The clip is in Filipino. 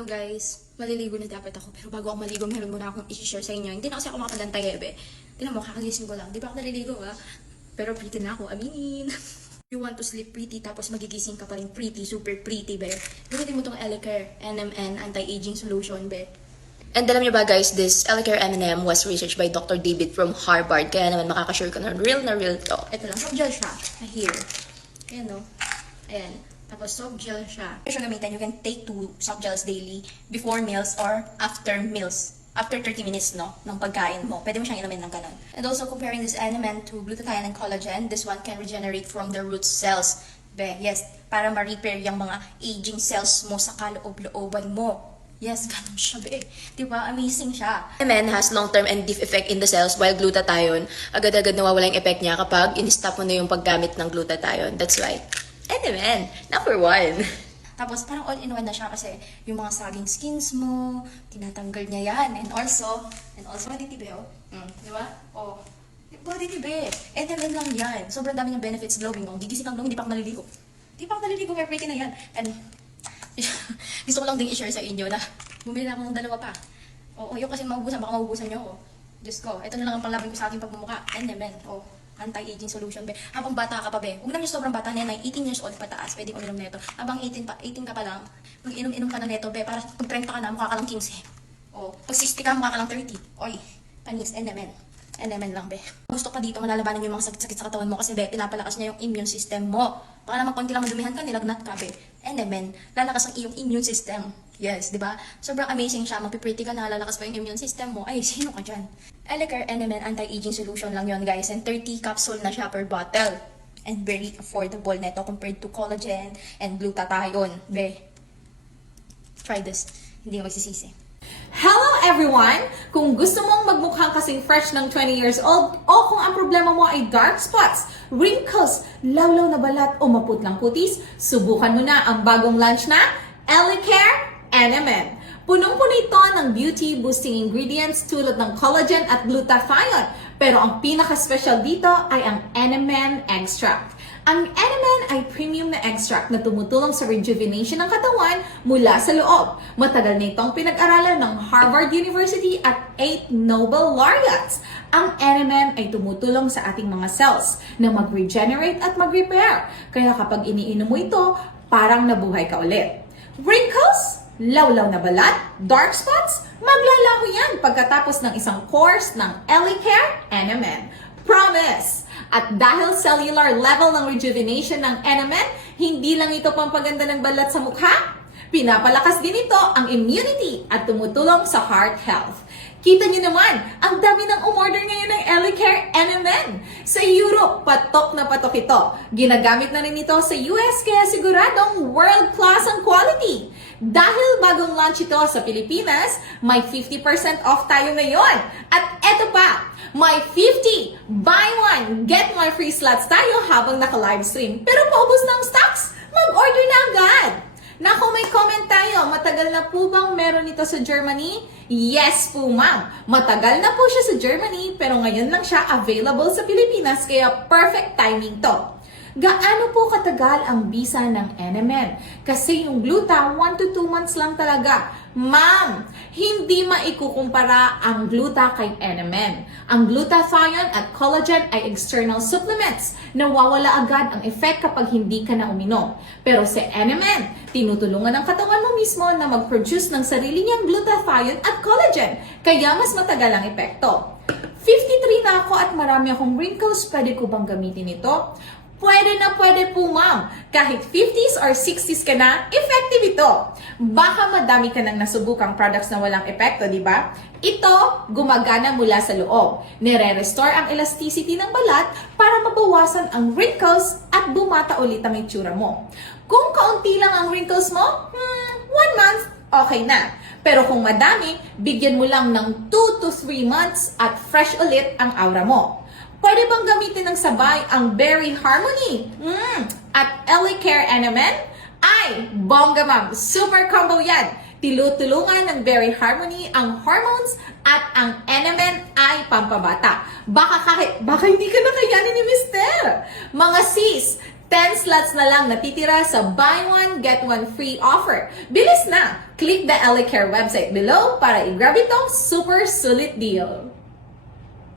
Hello guys, maliligo na dapat ako pero bago ako maligo meron muna akong i-share sa inyo. Hindi na kasi ako makapagantay ebe. Tingnan mo, kakagising ko lang. Di ba ako naliligo ha? Pero pretty na ako, aminin. You want to sleep pretty tapos magigising ka pa rin pretty, super pretty be. Gamitin mo tong Elecare NMN Anti-Aging Solution be. And alam niyo ba guys, this Elecare M&M was researched by Dr. David from Harvard. Kaya naman makakasure ka na real to. Ito lang, soft gel siya. Here. Ayan o. Ayan. Tapos soft gel siya. Siya gamitin, you can take 2 soft gels daily before meals or after meals. After 30 minutes, no? Ng pagkain mo. Pwede mo siyang inumin ng ganun. And also comparing this NMN to glutathione and collagen, this one can regenerate from the root cells. Be, yes, para ma-repair yung mga aging cells mo sa kaloob-looban mo. Yes, ganun siya, be. Diba? Amazing siya. NMN has long-term and deep effect in the cells while glutathione, agad-agad nawawala yung effect niya kapag in-stop mo na yung paggamit ng glutathione. That's why, NMN, number 1. Tapos parang all-in-one na siya kasi yung mga saging skins mo, tinatanggal niya yan. And also, body tibe, oh. Di ba? Oh. Body tibe. NMN lang yan. Sobrang dami niyang benefits glowing, oh. Gigising kang glowing, di pa ako naliligo. Di pa ako naliligo, kaya pretty na yan. And, gusto ko lang din i-share sa inyo na bumili na ako ng 2 pa. Oo, yung kasi maubusan, baka maubusan niyo ako. Diyos ko, ito na lang ang panglaban ko sa aking pagmumukha. NMN, oh. Anti-aging solution, be. Habang bata ka pa, be. Huwag lang yung sobrang bata na yan, 18 years old pataas, pwede uminom neto. Habang 18 ka pa lang, mag-inom-inom ka na neto, be. Para pag 30 ka na, mukha ka lang 15. O, pag 60 ka, mukha ka lang 30. Oy, panis, NMN. NMN lang, be. Gusto pa dito, malalabanan yung mga sakit sa katawan mo kasi, be, pinapalakas niya yung immune system mo. Baka naman konti lang madumihan ka, nilagnat ka, be. NMN, lalakas ang iyong immune system. Yes, di ba? Sobrang amazing siya. Mapipretty ka na, lalakas pa yung immune system mo. Ay, sino ka dyan? Elecare NMN Anti-Aging Solution lang yon guys. And 30 capsule na siya per bottle. And very affordable na ito compared to collagen and glutathione. Be, try this. Hindi ka magsisisi. Hello everyone! Kung gusto mong magmukhang kasing fresh ng 20 years old o kung ang problema mo ay dark spots, wrinkles, lawlaw na balat o maputlang kutis, subukan mo na ang bagong launch na Elecare NMN. Punong-puno ito ng beauty-boosting ingredients tulad ng collagen at glutathione. Pero ang pinaka-special dito ay ang NMN Extract. Ang NMN ay premium na extract na tumutulong sa rejuvenation ng katawan mula sa loob. Matagal na itong pinag-aralan ng Harvard University at 8 Nobel laureates. Ang NMN ay tumutulong sa ating mga cells na mag-regenerate at mag-repair. Kaya kapag iniinom mo ito, parang nabuhay ka ulit. Wrinkles? Lawlaw na balat? Dark spots? Maglalaho yan pagkatapos ng isang course ng Elecare NMN. Promise! At dahil cellular level ng rejuvenation ng NMN, hindi lang ito pampaganda ng balat sa mukha, pinapalakas din ito ang immunity at tumutulong sa heart health. Kita niyo naman, ang dami ng umorder ngayon ng Elecare NMN. Sa Europe, patok na patok ito. Ginagamit na rin ito sa US kaya siguradong world class ang quality. Dahil bagong launch ito sa Pilipinas, may 50% off tayo ngayon. At eto pa, may 50 buy one, get one free slots tayo habang naka-livestream. Pero paubos na ang stocks, mag-order na agad. Naku, may comment tayo. Matagal na po bang meron ito sa Germany? Yes po, ma'am. Matagal na po siya sa Germany, pero ngayon lang siya available sa Pilipinas, kaya perfect timing to. Gaano po katagal ang visa ng NMN? Kasi yung gluta, 1 to 2 months lang talaga. Ma'am, hindi maikukumpara ang gluta kay NMN. Ang glutathione at collagen ay external supplements. Nawawala agad ang effect kapag hindi ka na uminom. Pero sa NMN, tinutulungan ng katawan mo mismo na mag-produce ng sarili niyang glutathione at collagen. Kaya mas matagal ang epekto. 53 na ako at marami akong wrinkles. Pwede ko bang gamitin ito? Pwede na pwede po, ma'am. Kahit 50s or 60s ka na, effective ito. Baka madami ka nang nasubukang products na walang epekto, di ba? Ito, gumagana mula sa loob. Nire-restore ang elasticity ng balat para mabawasan ang wrinkles at bumata ulit ang itsura mo. Kung kaunti lang ang wrinkles mo, 1 month, okay na. Pero kung madami, bigyan mo lang ng 2 to 3 months at fresh ulit ang aura mo. Pwede bang gamitin ng sabay ang Berry Harmony at Elecare NMN? Ay, bongga ma'am! Super combo yan! Tilutulungan ng Berry Harmony ang hormones at ang NMN ay pampabata. Baka hindi ka na kayanin ni Mister! Mga sis, 10 slots na lang natitira sa buy one, get one free offer. Bilis na! Click the Elecare website below para i-grab itong super sulit deal.